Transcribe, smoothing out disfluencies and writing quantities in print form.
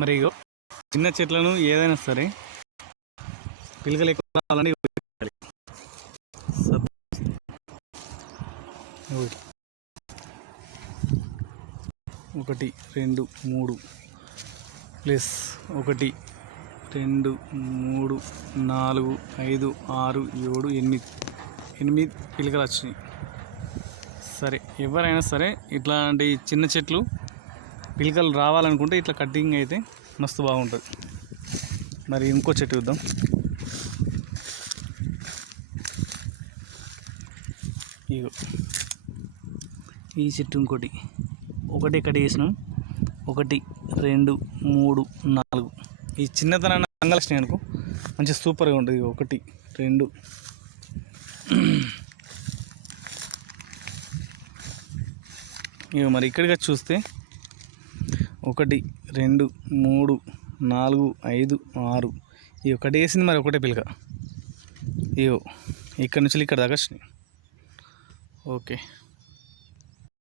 మరి ఇగో చిన్న చెట్లను ఏదైనా సరే పిలకలు ఎక్కువ రావాలని ఒకటి రెండు మూడు ప్లస్ 1 2 3 4 5 6 7 8 పిలకలు వచ్చినాయి. సరే ఎవరైనా సరే ఇట్లాంటి చిన్న చెట్లు పిలకలు రావాలనుకుంటే ఇట్లా కటింగ్ అయితే మస్తు బాగుంటుంది. మరి ఇంకో చెట్టు చూద్దాం. ఇగో ఈ చెట్టు ఇంకోటి కట్ చేసినాం. 1 2 3 4 ఈ చిన్నతనాన్ని అంగలక్ష్మి అనుకో మంచి సూపర్గా ఉంటుంది. 1 2 ఇక మరి ఇక్కడికి చూస్తే 1 2 3 4 5 6 ఈ ఒకటి వేసింది. మరి ఒకటే పిలక ఇగో ఇక్కడ నుంచి ఇక్కడ దాకా వచ్చినాయి. ఓకే.